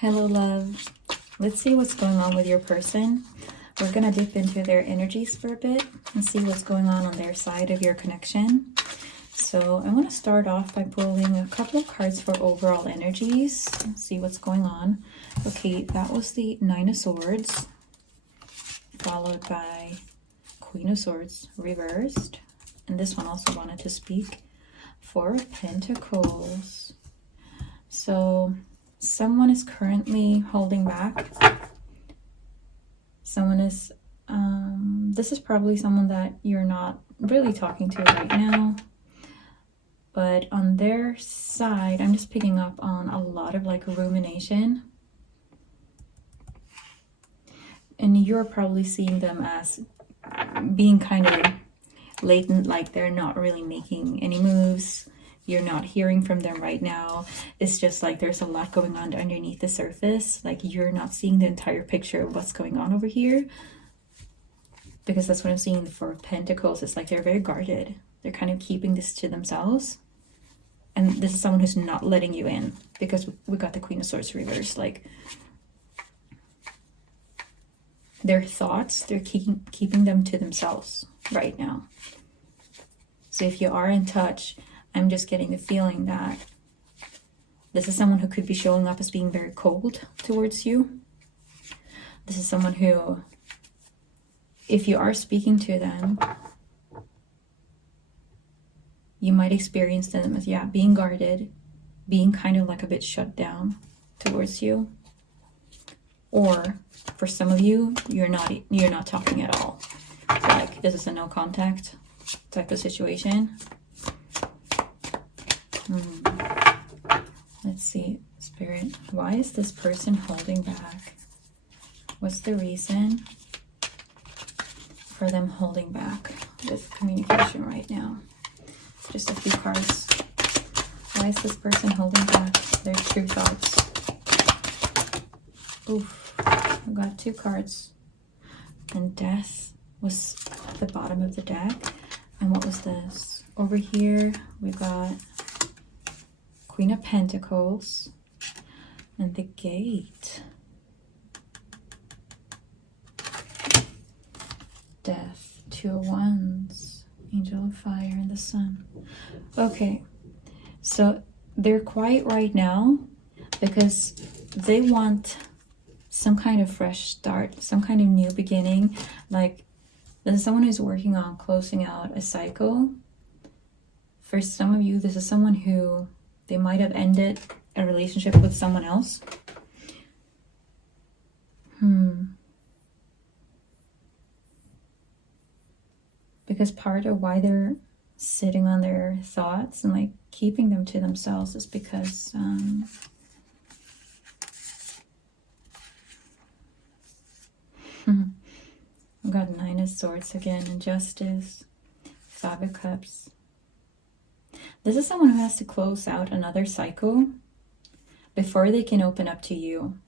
Hello, love. Let's see what's going on with your person. We're going to dip into their energies for a bit and see what's going on their side of your connection. So I want to start off by pulling a couple of cards for overall energies. Let's see what's going on. Okay, that was the Nine of Swords, followed by Queen of Swords reversed. And this one also wanted to speak. Four of Pentacles. So someone is currently holding back. Someone is, this is probably someone that you're not really talking to right now. But on their side, I'm just picking up on a lot of like rumination. And you're probably seeing them as being kind of latent, like they're not really making any moves. You're not hearing from them right now. It's just like there's a lot going on underneath the surface. Like you're not seeing the entire picture of what's going on over here. Because that's what I'm seeing for Pentacles. It's like they're very guarded. They're kind of keeping this to themselves. And this is someone who's not letting you in. Because we got the Queen of Swords reversed. Like their thoughts, they're keeping them to themselves right now. So if you are in touch, I'm just getting the feeling that this is someone who could be showing up as being very cold towards you. This is someone who, if you are speaking to them, you might experience them as, yeah, being guarded, being kind of like a bit shut down towards you. Or for some of you, you're not talking at all. So like this is a no contact type of situation. Let's see, Spirit, why is this person holding back? What's the reason for them holding back with communication right now? Just a few cards. Why is this person holding back their true thoughts? Oof, I got two cards. And Death was at the bottom of the deck. And what was this? Over here, we got Queen of Pentacles and the Gate. Death, Two of Wands, Angel of Fire, and the Sun. Okay, so they're quiet right now because they want some kind of fresh start, some kind of new beginning. Like this is someone who's working on closing out a cycle. For some of you, this is someone who they might have ended a relationship with someone else. Because part of why they're sitting on their thoughts and like keeping them to themselves is because I've got Nine of Swords again, and Justice, Five of Cups. This is someone who has to close out another cycle before they can open up to you.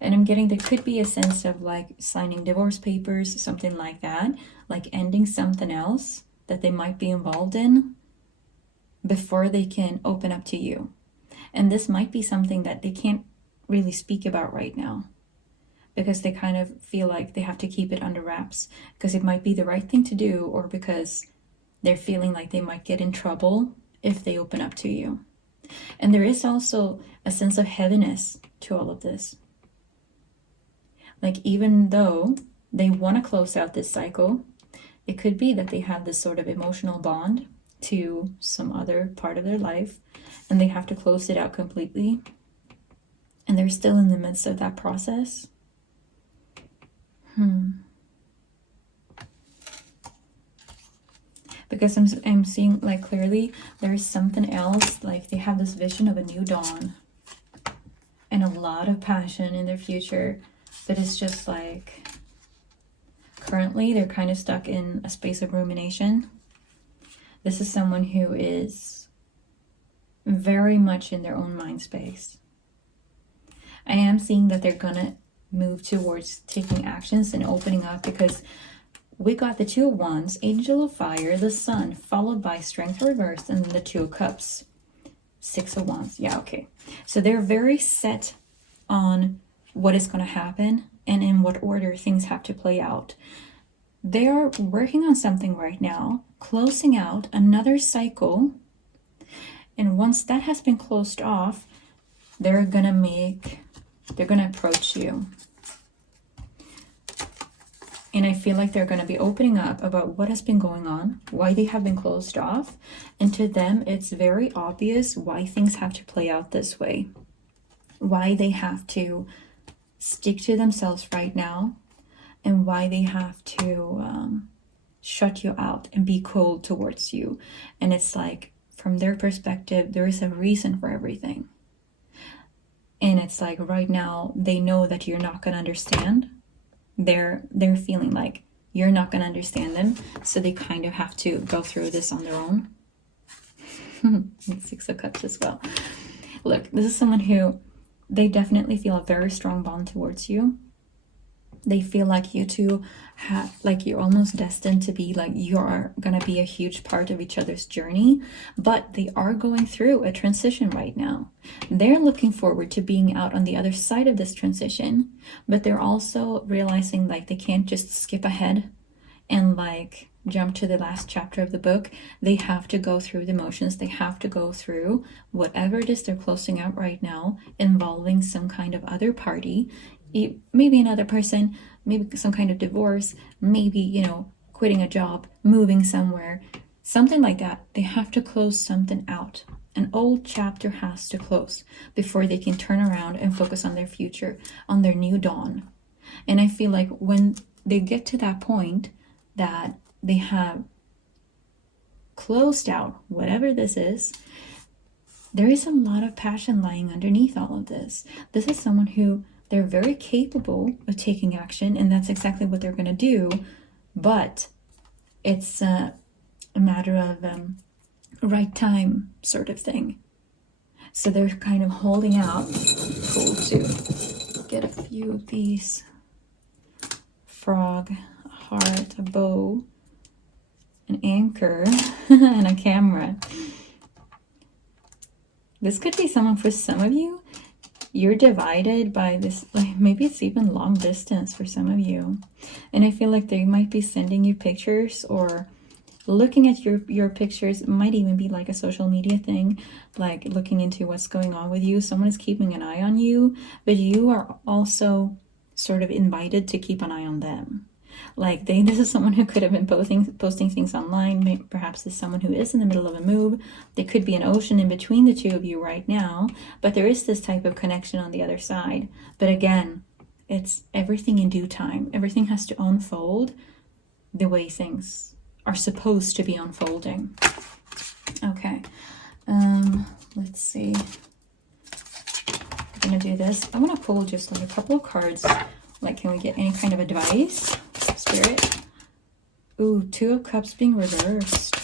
And I'm getting there could be a sense of like signing divorce papers, something like that, like ending something else that they might be involved in before they can open up to you. And this might be something that they can't really speak about right now because they kind of feel like they have to keep it under wraps because it might be the right thing to do, or because they're feeling like they might get in trouble if they open up to you. And there is also a sense of heaviness to all of this. Like even though they want to close out this cycle, it could be that they have this sort of emotional bond to some other part of their life and they have to close it out completely. And they're still in the midst of that process. Because I'm seeing like clearly there's something else, like they have this vision of a new dawn and a lot of passion in their future, but it's just like currently they're kind of stuck in a space of rumination. This is someone who is very much in their own mind space. I am seeing that they're gonna move towards taking actions and opening up because we got the Two of Wands, Angel of Fire, the Sun, followed by Strength reversed, and then the Two of Cups, Six of Wands. Yeah, okay. So they're very set on what is going to happen and in what order things have to play out. They are working on something right now, closing out another cycle. And once that has been closed off, they're going to approach you. And I feel like they're going to be opening up about what has been going on, why they have been closed off. And to them, it's very obvious why things have to play out this way, why they have to stick to themselves right now, and why they have to shut you out and be cold towards you. And it's like, from their perspective, there is a reason for everything. And it's like right now, they know that you're not going to understand. They're feeling like you're not going to understand them, so they kind of have to go through this on their own. Six of Cups as well. Look, this is someone who, they definitely feel a very strong bond towards you. They feel like you two have, like you're almost destined to be, like you are going to be a huge part of each other's journey, but they are going through a transition right now. They're looking forward to being out on the other side of this transition, but they're also realizing like they can't just skip ahead and like jump to the last chapter of the book. They have to go through the motions. They have to go through whatever it is they're closing out right now, involving some kind of other party. Maybe another person, maybe some kind of divorce, maybe, you know, quitting a job, moving somewhere, something like that. They have to close something out. An old chapter has to close before they can turn around and focus on their future, on their new dawn. And I feel like when they get to that point that they have closed out whatever this is, there is a lot of passion lying underneath all of this. This is someone who, they're very capable of taking action, and that's exactly what they're going to do. But it's a matter of right time sort of thing. So they're kind of holding out. Cool to get a few of these. Frog, a heart, a bow, an anchor, and a camera. This could be someone, for some of you, you're divided by this, like maybe it's even long distance for some of you. And I feel like they might be sending you pictures or looking at your pictures. It might even be like a social media thing, like looking into what's going on with you. Someone is keeping an eye on you, but you are also sort of invited to keep an eye on them. Like this is someone who could have been posting things online. Perhaps this is someone who is in the middle of a move. There could be an ocean in between the two of you right now, but there is this type of connection on the other side. But again, it's everything in due time. Everything has to unfold the way things are supposed to be unfolding. Okay, let's see. I'm gonna do this. I want to pull just like a couple of cards. Like, can we get any kind of advice? Spirit. Ooh, Two of Cups being reversed.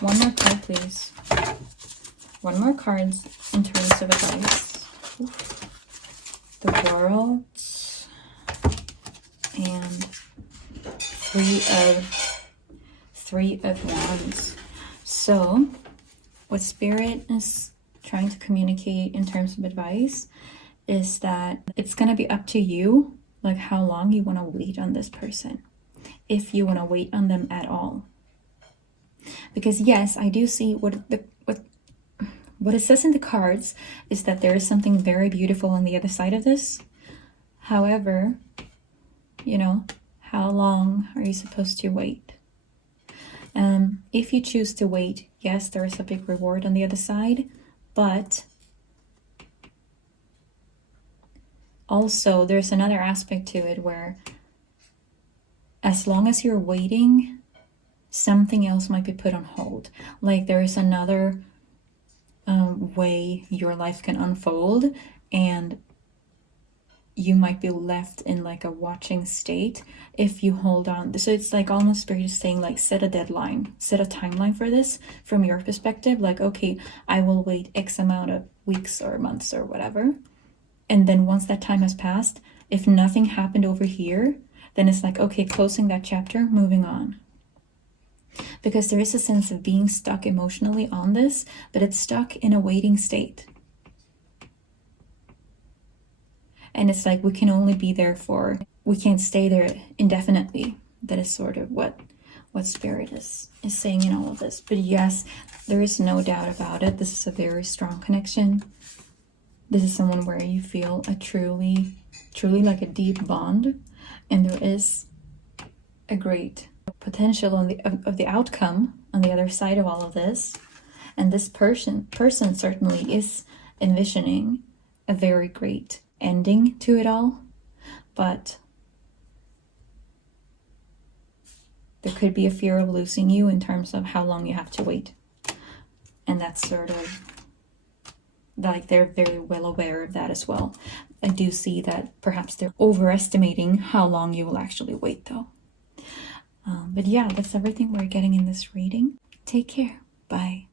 One more card, please. One more card in terms of advice. Oof. The World. And Three of Wands. So, what Spirit is trying to communicate in terms of advice is that it's going to be up to you, like how long you want to wait on this person, if you want to wait on them at all. Because yes, I do see what it says in the cards is that there is something very beautiful on the other side of this. However, you know, how long are you supposed to wait? If you choose to wait, yes, there is a big reward on the other side, but also there's another aspect to it where as long as you're waiting, something else might be put on hold. Like there is another way your life can unfold, and you might be left in like a watching state if you hold on. So it's like almost Spirit is saying, like, set a deadline, set a timeline for this from your perspective. Like, okay, I will wait X amount of weeks or months or whatever. And then once that time has passed, if nothing happened over here, then it's like, okay, closing that chapter, moving on. because there is a sense of being stuck emotionally on this, but it's stuck in a waiting state. And it's like we can only be there for, we can't stay there indefinitely. That is sort of what Spirit is saying in all of this. But yes, there is no doubt about it. This is a very strong connection. This is someone where you feel a truly like a deep bond, and there is a great potential of the outcome on the other side of all of this. And this person certainly is envisioning a very great ending to it all, but there could be a fear of losing you in terms of how long you have to wait. And that's sort of like they're very well aware of that as well. I do see that perhaps they're overestimating how long you will actually wait though. But yeah, that's everything we're getting in this reading. Take care. Bye.